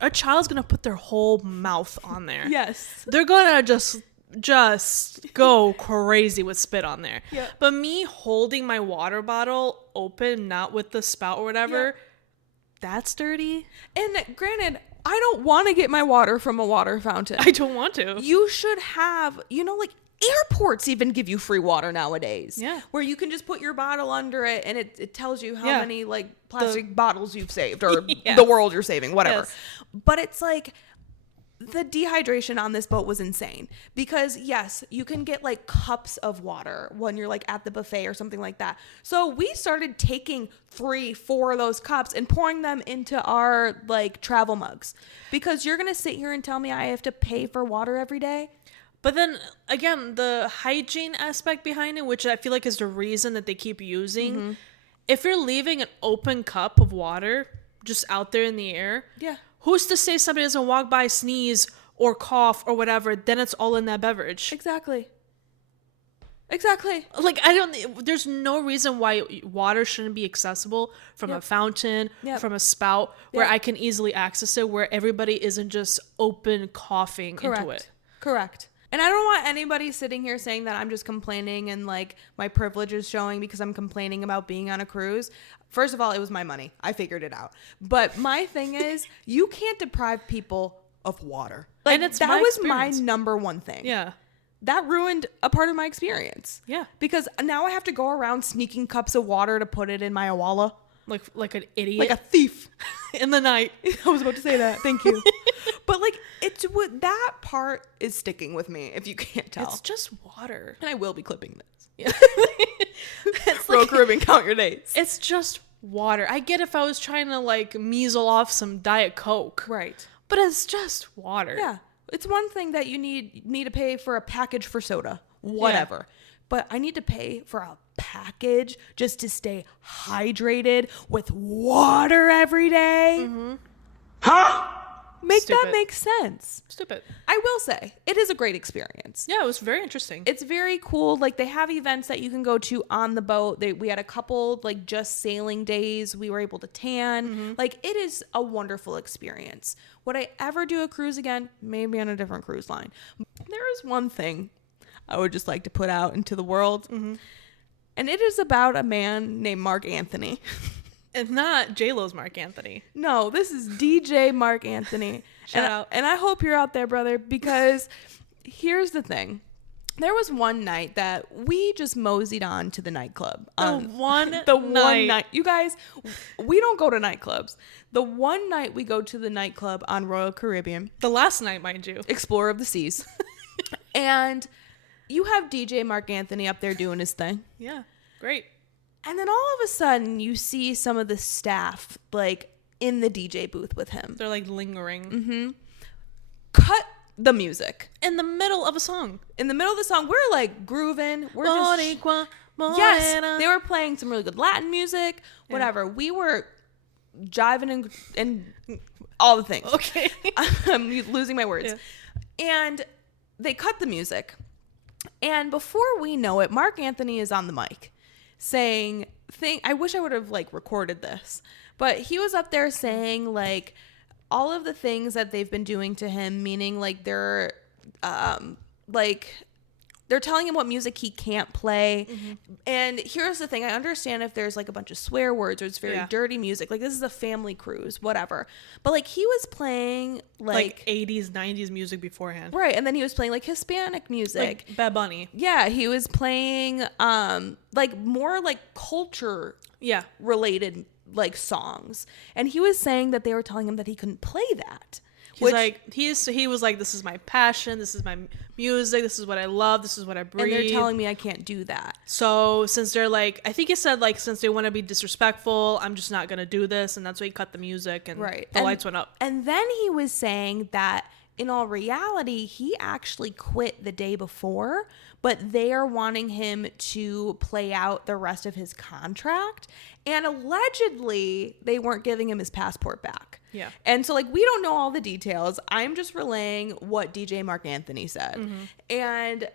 a child's gonna put their whole mouth on there. Yes. They're gonna just go crazy with spit on there. Yeah. But me holding my water bottle open, not with the spout or whatever, that's dirty. And granted, I don't want to get my water from a water fountain. I don't want to. You should have, like airports even give you free water nowadays. Yeah. Where you can just put your bottle under it and it tells you how many like plastic bottles you've saved or the world you're saving, whatever. Yes. But it's like the dehydration on this boat was insane because yes, you can get like cups of water when you're like at the buffet or something like that. So we started taking 3-4 of those cups and pouring them into our like travel mugs because you're going to sit here and tell me I have to pay for water every day. But then again, the hygiene aspect behind it, which I feel like is the reason that they keep using. Mm-hmm. If you're leaving an open cup of water just out there in the air, who's to say somebody doesn't walk by, sneeze or cough or whatever, then it's all in that beverage. Exactly. Exactly. Like, there's no reason why water shouldn't be accessible from a fountain, from a spout, where I can easily access it, where everybody isn't just open coughing into it. Correct. And I don't want anybody sitting here saying that I'm just complaining and like my privilege is showing because I'm complaining about being on a cruise. First of all, it was my money. I figured it out. But my thing is, you can't deprive people of water. Like, and that was my number one thing. Yeah. That ruined a part of my experience. Yeah. Because now I have to go around sneaking cups of water to put it in my awala. Like an idiot. Like a thief. In the night. I was about to say that. Thank you. But like, that part is sticking with me, if you can't tell. It's just water. And I will be clipping this. Yeah. Royal Caribbean, count your days. It's just water. I get if I was trying to like measle off some Diet Coke. Right. But it's just water. Yeah. It's one thing that you need to pay for a package for soda. Whatever. Yeah. But I need to pay for a package just to stay hydrated with water every day. Mm-hmm. Huh? That make sense. Stupid. I will say, it is a great experience. Yeah, it was very interesting. It's very cool. Like, they have events that you can go to on the boat. We had a couple, like, just sailing days. We were able to tan. Mm-hmm. Like, it is a wonderful experience. Would I ever do a cruise again? Maybe on a different cruise line. There is one thing I would just like to put out into the world. Mm-hmm. And it is about a man named Mark Anthony. It's not J-Lo's Mark Anthony. No, this is DJ Mark Anthony. Shout out. And I hope you're out there, brother, because here's the thing. There was one night that we just moseyed on to the nightclub. One night. You guys, we don't go to nightclubs. The one night we go to the nightclub on Royal Caribbean. The last night, mind you. Explorer of the Seas. And you have DJ Mark Anthony up there doing his thing. Yeah, great. And then all of a sudden, you see some of the staff, like, in the DJ booth with him. They're, like, lingering. Mm-hmm. Cut the music. In the middle of a song. In the middle of the song, we're, like, grooving. We're just... Yes, they were playing some really good Latin music, whatever. Yeah. We were jiving and all the things. Okay. I'm losing my words. Yeah. And they cut the music. And before we know it, Mark Anthony is on the mic. Saying I wish I would have like recorded this, but he was up there saying like all of the things that they've been doing to him, meaning like they're telling him what music he can't play. Mm-hmm. And here's the thing, I understand if there's like a bunch of swear words or it's very dirty music, like this is a family cruise, whatever, but like he was playing like 80s 90s music beforehand, right? And then he was playing like Hispanic music, like Bad Bunny. Yeah, he was playing like more like culture related like songs, and he was saying that they were telling him that he couldn't play that. He was like, this is my passion, this is my music, this is what I love, this is what I breathe. And they're telling me I can't do that. So since they're like, I think he said like, since they want to be disrespectful, I'm just not gonna do this, and that's why he cut the music and the lights went up. And then he was saying that in all reality, he actually quit the day before, but they are wanting him to play out the rest of his contract. And allegedly, they weren't giving him his passport back. Yeah. And so, like, we don't know all the details. I'm just relaying what DJ Mark Anthony said. Mm-hmm. And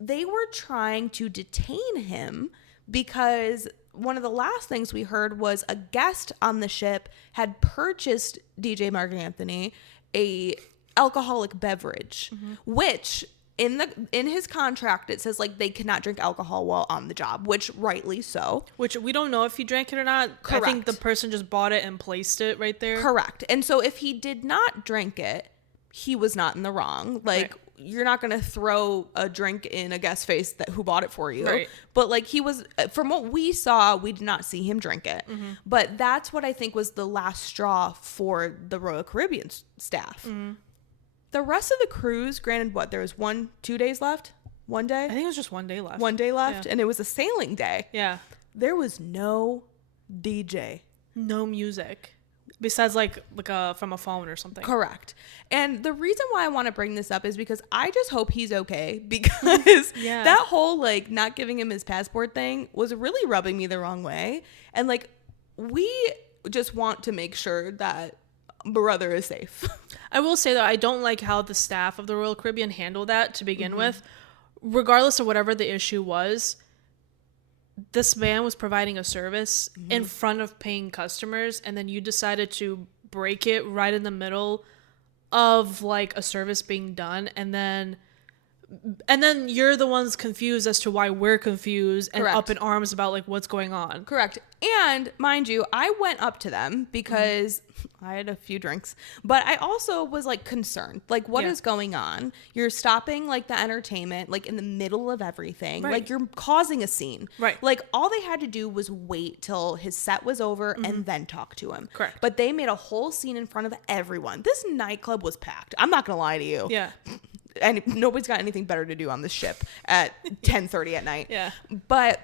they were trying to detain him because one of the last things we heard was a guest on the ship had purchased DJ Mark Anthony a alcoholic beverage, mm-hmm. which in his contract it says like they cannot drink alcohol while on the job, which rightly so. Which we don't know if he drank it or not. Correct. I think the person just bought it and placed it right there. Correct. And so if he did not drink it, he was not in the wrong. Like, right. You're not going to throw a drink in a guest's face who bought it for you. Right. But like he was, from what we saw, we did not see him drink it. Mm-hmm. But that's what I think was the last straw for the Royal Caribbean staff. Mm-hmm. The rest of the cruise, granted, there was 2 days left? 1 day? I think it was just 1 day left. 1 day left, yeah. And it was a sailing day. Yeah. There was no DJ. No music. Besides like from a phone or something. Correct. And the reason why I want to bring this up is because I just hope he's okay, because that whole like not giving him his passport thing was really rubbing me the wrong way. And like, we just want to make sure that brother is safe. I will say though, I don't like how the staff of the Royal Caribbean handled that to begin mm-hmm. with. regardless of whatever the issue was, this man was providing a service in front of paying customers, and then you decided to break it right in the middle of like a service being done, and then you're the ones confused as to why we're confused and Correct. up in arms about like what's going on. Correct. And mind you, I went up to them because I had a few drinks, but I also was like concerned, like what is going on? You're stopping like the entertainment, like in the middle of everything. Right. Like you're causing a scene. Right. Like all they had to do was wait till his set was over and then talk to him. Correct. But they made a whole scene in front of everyone. This nightclub was packed. I'm not going to lie to you. Yeah. And nobody's got anything better to do on this ship at 10:30 at night. Yeah. But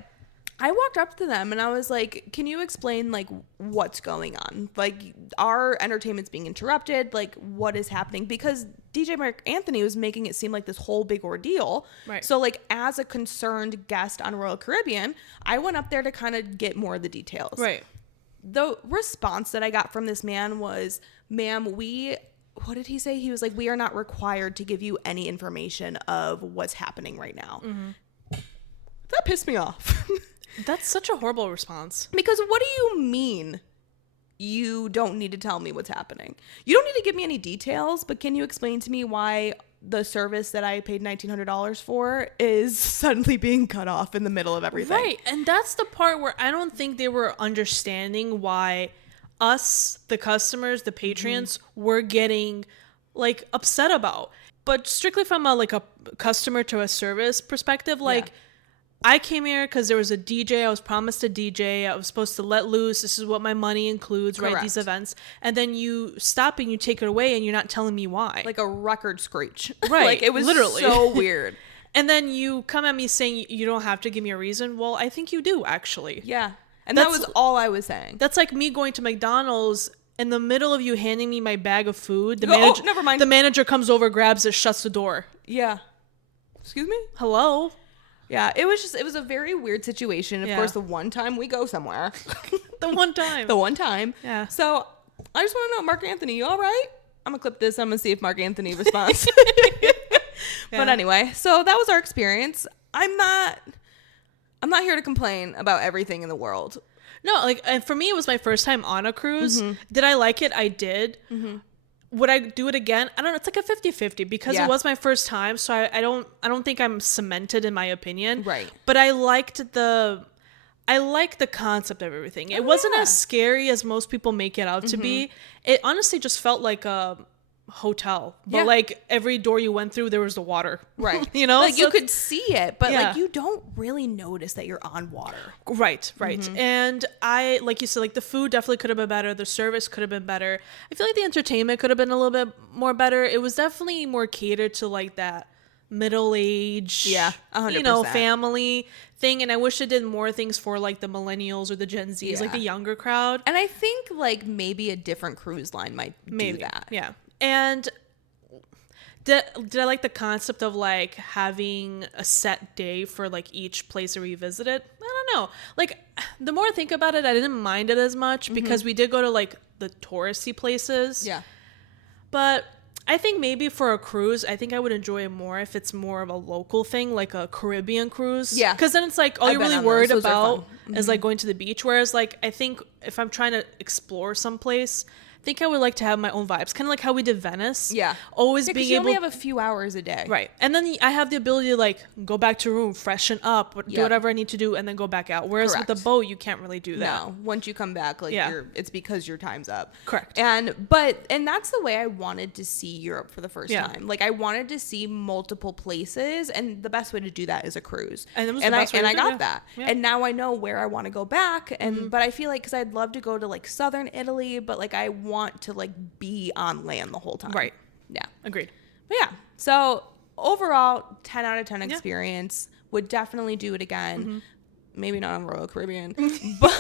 I walked up to them and I was like, can you explain like what's going on? Like our entertainment's being interrupted. Like what is happening? Because DJ Mark Anthony was making it seem like this whole big ordeal. Right. So like as a concerned guest on Royal Caribbean, I went up there to kind of get more of the details. Right. The response that I got from this man was, ma'am, what did he say? He was like, we are not required to give you any information of what's happening right now. That pissed me off. That's such a horrible response. Because what do you mean you don't need to tell me what's happening? You don't need to give me any details, but can you explain to me why the service that I paid $1,900 for is suddenly being cut off in the middle of everything? Right. And that's the part where I don't think they were understanding why us, the customers, the patrons, were getting like upset about. But strictly from a customer to a service perspective, like I came here because there was a DJ. I was promised a DJ. I was supposed to let loose. This is what my money includes, right? These events. And then you stop and you take it away and you're not telling me why. Like a record screech. Right. Like it was literally so weird. And then you come at me saying you don't have to give me a reason. Well, I think you do, actually. Yeah. And that was all I was saying. That's like me going to McDonald's in the middle of you handing me my bag of food. Never mind. The manager comes over, grabs it, shuts the door. Yeah. Excuse me? Hello? Yeah, it was a very weird situation. Of course, the one time we go somewhere. The one time. The one time. Yeah. So I just want to know, Mark Anthony, you all right? I'm going to clip this. I'm going to see if Mark Anthony responds. But anyway, so that was our experience. I'm not here to complain about everything in the world. No, like, and for me, it was my first time on a cruise. Did I like it? I did. Would I do it again? I don't know. It's like a 50-50 because it was my first time. So I don't think I'm cemented in my opinion. Right. But I liked the concept of everything. It wasn't as scary as most people make it out to be. It honestly just felt like a hotel, but like every door you went through there was the water, right? You know, like so you could see it, but Yeah. like you don't really notice that you're on water. Right. And I, like you said, like the food definitely could have been better, the service could have been better. I feel like the entertainment could have been a little bit more better. It was definitely more catered to like that middle-aged 100%. family thing, and I wish it did more things for like the millennials or the Gen Zs, like the younger crowd. And I think like maybe a different cruise line might do that. Yeah. And did I like the concept of like having a set day for like each place that we visited? I don't know. Like the more I think about it, I didn't mind it as much because we did go to like the touristy places. Yeah. But I think maybe for a cruise, I think I would enjoy it more if it's more of a local thing, like a Caribbean cruise. Yeah. Because then it's like all you're really worried about is like going to the beach. Whereas like I think if I'm trying to explore someplace, I think I would like to have my own vibes, kind of like how we did Venice. Yeah. Always Yeah, being you able only have a few hours a day. Right. And then I have the ability to like go back to room, freshen up, do whatever I need to do, and then go back out. Whereas with the boat, you can't really do that. No. Once you come back, like it's because your time's up. Correct. And that's the way I wanted to see Europe for the first time. Like I wanted to see multiple places, and the best way to do that is a cruise. And it was I got that. Yeah. And now I know where I want to go back. And but I feel like because I'd love to go to like southern Italy, but like I want to like be on land the whole time. Right. Yeah. Agreed. But yeah. So overall, 10 out of 10 experience. Would definitely do it again. Maybe not on Royal Caribbean, but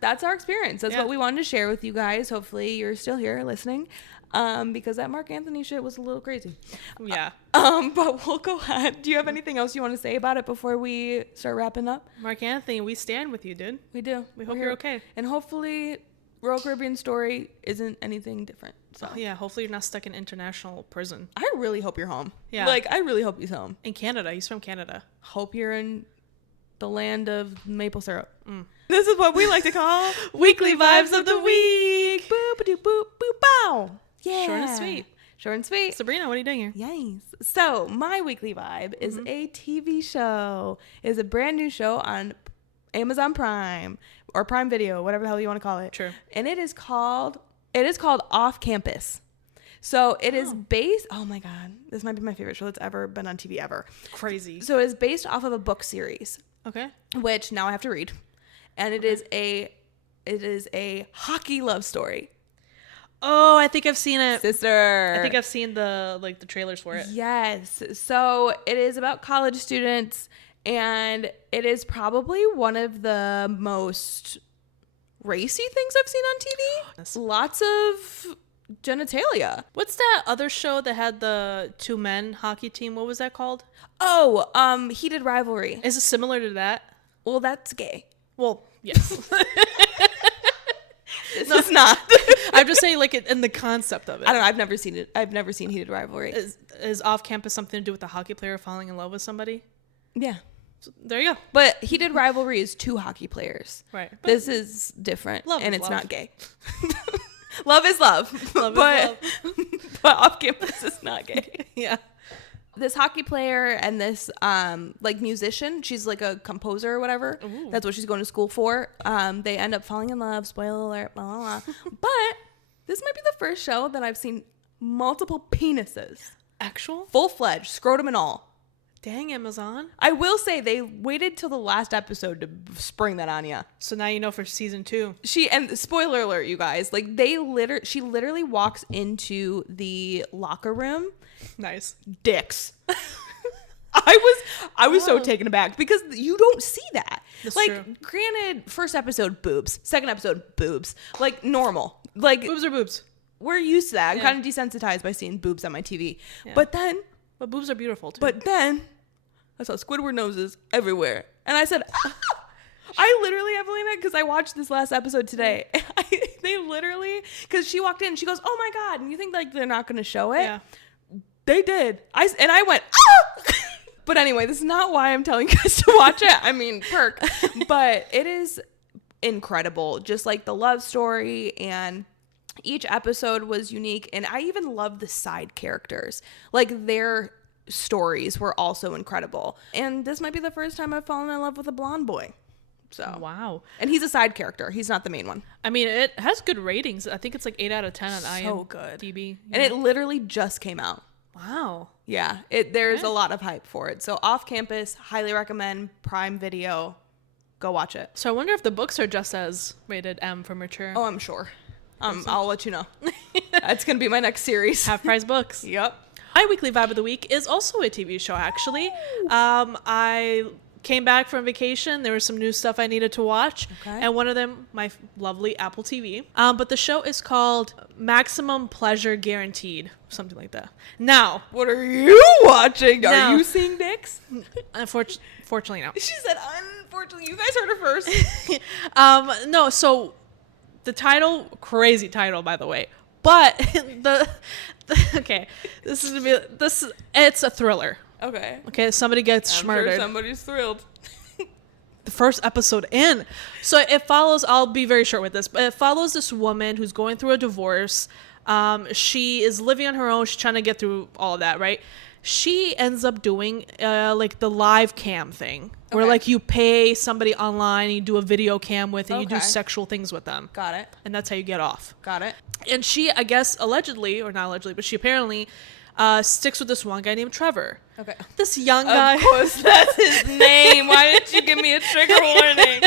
that's our experience. That's what we wanted to share with you guys. Hopefully you're still here listening, because that Mark Anthony shit was a little crazy. Yeah. But we'll go ahead. Do you have anything else you want to say about it before we start wrapping up? Mark Anthony, we stand with you, dude. We do. We hope you're okay. And hopefully Royal Caribbean story isn't anything different. So yeah, hopefully you're not stuck in international prison. I really hope you're home. Yeah. Like, I really hope he's home. In Canada. He's from Canada. Hope you're in the land of maple syrup. This is what we like to call Weekly Vibes of the Week. Boop-a-doop-boop, boop-bow. Yeah. Short and sweet. Short and sweet. Sabrina, what are you doing here? Yes. So, my weekly vibe is a TV show. It is a brand new show on Amazon Prime or Prime Video, whatever the hell you want to call it. True. And it is called Off Campus. So it is based, oh my God, this might be my favorite show that's ever been on TV ever. Crazy. So it is based off of a book series. Okay. Which now I have to read. And it is a hockey love story. Oh, I think I've seen it. Sister. I think I've seen the trailers for it. Yes. So it is about college students, and it is probably one of the most racy things I've seen on TV. Lots of genitalia. What's that other show that had the two men hockey team? What was that called? Oh, Heated Rivalry. Is it similar to that? Well, that's gay. Well, yes. It's not. I'm just saying, like, in the concept of it. I don't know. I've never seen it. I've never seen Heated Rivalry. Is Off Campus something to do with a hockey player falling in love with somebody? Yeah. So, there you go. But Heated Rivalry is two hockey players. Right. This is different. Love and is it's love. not gay. Love is love. Love but, is love. But Off Campus is not gay. Yeah. This hockey player and this like musician, she's like a composer or whatever. Ooh. That's what she's going to school for. They end up falling in love. Spoiler alert. Blah, blah, blah. But this might be the first show that I've seen multiple penises, Actual? full-fledged, scrotum and all. Dang, Amazon. I will say they waited till the last episode to spring that on you. So now you know for season 2. And spoiler alert, you guys, like she literally walks into the locker room. Nice. Dicks. I was so taken aback because you don't see that. That's like, true. Granted, first episode boobs, second episode boobs, like normal. Like Boobs are boobs. we're used to that. I'm Yeah. kind of desensitized by seeing boobs on my TV. Yeah. But then Boobs are beautiful too. I saw Squidward noses everywhere, and I said, I literally, Evelina, because I watched this last episode today. They literally, because she walked in, she goes, "Oh my God!" And you think like they're not going to show it? Yeah. They did. I went, ah! But anyway, this is not why I'm telling you guys to watch it. I mean, perk. But it is incredible. Just like the love story, and each episode was unique. And I even love the side characters. Like, their stories were also incredible. And this might be the first time I've fallen in love with a blonde boy. So Wow. And he's a side character. He's not the main one. I mean, it has good ratings. I think it's like 8 out of 10 on So good. IMDb. And it literally just came out. Wow. Yeah, there's a lot of hype for it. So Off Campus, highly recommend. Prime Video, go watch it. So I wonder if the books are just as rated M for mature. Oh, I'm sure. I'll let you know. That's gonna be my next series. Half price books. Yep. My weekly vibe of the week is also a TV show, actually. I came back from vacation. There was some new stuff I needed to watch. Okay. And one of them, my lovely Apple TV. But the show is called Maximum Pleasure Guaranteed. Something like that. Now. What are you watching? Now. Are you seeing dicks? Fortunately, no. She said, unfortunately. You guys heard her first. No, so the title, crazy title, by the way. But okay, it's a thriller. Okay, somebody gets murdered. Sure somebody's thrilled. The first episode in. So it follows, I'll be very short with this, but it follows this woman who's going through a divorce. She is living on her own. She's trying to get through all of that, right? She ends up doing like the live cam thing where like you pay somebody online, you do a video cam with, and you do sexual things with them. Got it. And that's how you get off. Got it. And she, I guess, allegedly, or not allegedly, but she apparently sticks with this one guy named Trevor. Okay. This young guy. Of course, that's his name. Why didn't you give me a trigger warning?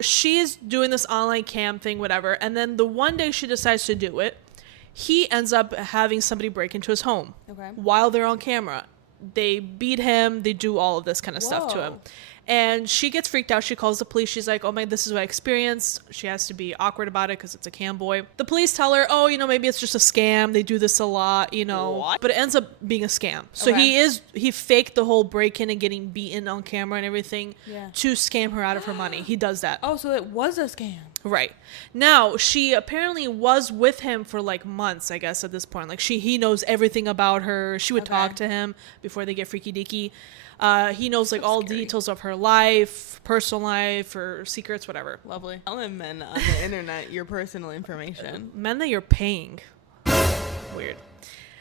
She's doing this online cam thing, whatever. And then the one day she decides to do it, he ends up having somebody break into his home while they're on camera. They beat him. They do all of this kind of stuff to him. And she gets freaked out. She calls the police. She's like, oh my, this is what I experienced. She has to be awkward about it because it's a cam boy. The police tell her, oh, maybe it's just a scam. They do this a lot, What? But it ends up being a scam. So he faked the whole break-in and getting beaten on camera and everything to scam her out of her money. He does that. Oh, so it was a scam. Right. Now, she apparently was with him for like months, I guess, at this point. Like he knows everything about her. She would talk to him before they get freaky deaky. He knows like all details of her life, personal life, her secrets, whatever. Lovely. Telling men on the internet your personal information. Men that you're paying. Weird.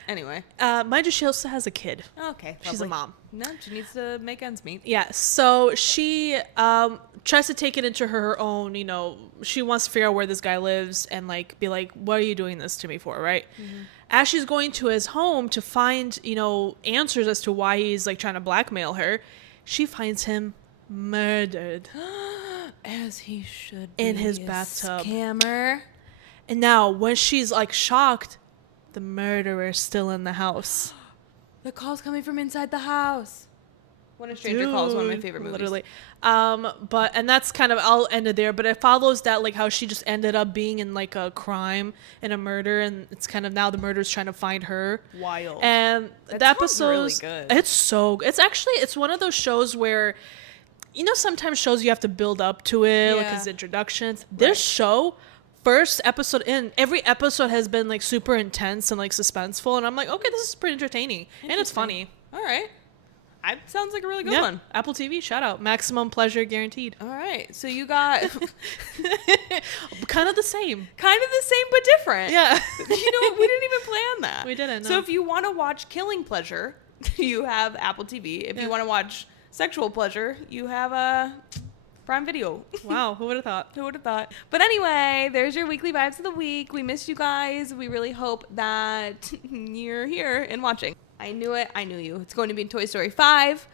Anyway. Mind you, she also has a kid. Okay. She's a mom. No, she needs to make ends meet. Yeah. So she tries to take it into her own, she wants to figure out where this guy lives and like be like, what are you doing this to me for, right? Mm-hmm. As she's going to his home to find, answers as to why he's like trying to blackmail her, she finds him murdered. As he should be. In his bathtub. Scammer. And now when she's like shocked, the murderer's still in the house. The call's coming from inside the house. When a Stranger Calls, one of my favorite movies. Literally. And that's kind of, I'll end it there, but it follows that, like how she just ended up being in like a crime and a murder, and it's kind of now the murderer's trying to find her. Wild. And the episode's really good. It's one of those shows where, sometimes shows you have to build up to it, like as introductions. Right. This show, first episode in, every episode has been like super intense and like suspenseful, and I'm like, okay, this is pretty entertaining and it's funny. All right. Sounds like a really good one. Apple TV, shout out. Maximum pleasure guaranteed. All right. So you got kind of the same, but different. Yeah. We didn't even plan that. We didn't. No. So if you want to watch killing pleasure, you have Apple TV. If you want to watch sexual pleasure, you have Prime Video. Wow, who would have thought? Who would have thought? But anyway, there's your weekly vibes of the week. We missed you guys. We really hope that you're here and watching. I knew it. I knew you. It's going to be in Toy Story 5.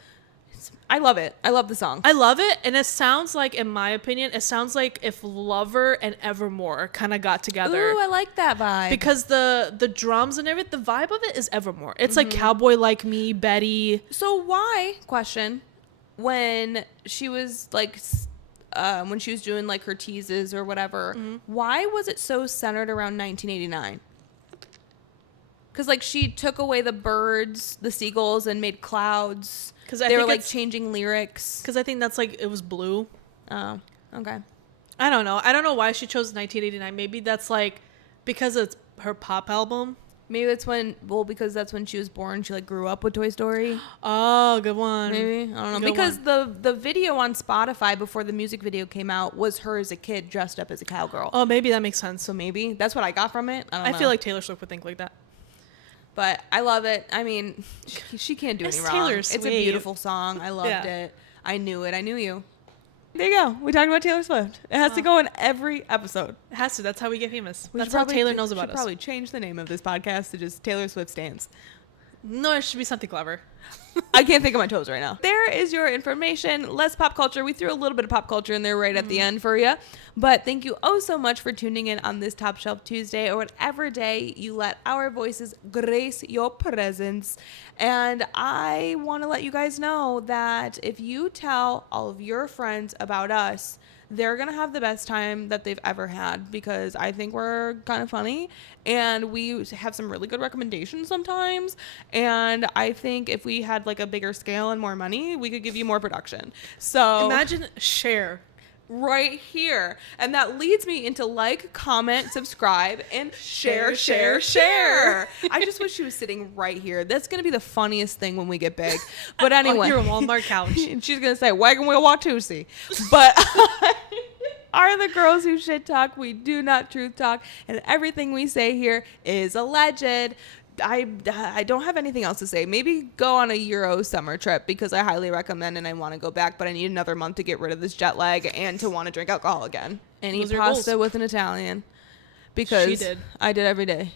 I love it. I love the song. I love it. And it sounds like, in my opinion, if Lover and Evermore kind of got together. Ooh, I like that vibe. Because the drums and everything, the vibe of it is Evermore. It's like Cowboy Like Me, Betty. So why, when she was like, when she was doing like her teases or whatever, why was it so centered around 1989? Because like she took away the birds, the seagulls, and made clouds. Because they were like changing lyrics. Because I think that's like, it was blue. Oh, okay. I don't know. I don't know why she chose 1989. Maybe that's like because it's her pop album. Maybe that's because that's when she was born. She like grew up with Toy Story. Oh, good one. Maybe. I don't know. Because the video on Spotify before the music video came out was her as a kid dressed up as a cowgirl. Oh, maybe that makes sense. So maybe that's what I got from it. I feel like Taylor Swift would think like that. But I love it. I mean, she can't do any wrong. It's a beautiful song. I loved it. I knew it. I knew you. There you go. We talked about Taylor Swift. It has to go in every episode. It has to. That's how we get famous. That's how Taylor knows about us. We should probably change the name of this podcast to just Taylor Swift Stands. No, it should be something clever. I can't think of my toes right now. There is your information. Less pop culture. We threw a little bit of pop culture in there right at the end for you. But thank you so much for tuning in on this Top Shelf Tuesday or whatever day you let our voices grace your presence. And I want to let you guys know that if you tell all of your friends about us, they're going to have the best time that they've ever had because I think we're kind of funny and we have some really good recommendations sometimes. And I think if we had like a bigger scale and more money, we could give you more production. So imagine share right here. And that leads me into like, comment, subscribe, and share. I just wish she was sitting right here. That's going to be the funniest thing when we get big. But anyway. On your Walmart couch. And she's going to say, Wagon Wheel Watusi. But are the girls who shit talk. We do not truth talk. And everything we say here is alleged. I don't have anything else to say. Maybe go on a Euro summer trip because I highly recommend and I want to go back, but I need another month to get rid of this jet lag and to want to drink alcohol again and eat pasta with an Italian because I did every day.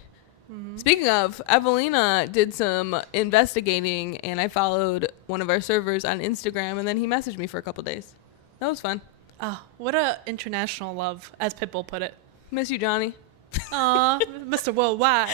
Mm-hmm. Speaking of, Evelina did some investigating and I followed one of our servers on Instagram and then he messaged me for a couple days. That was fun. Oh, what a international love, as Pitbull put it. Miss you, Johnny. Aw, Mr. Worldwide.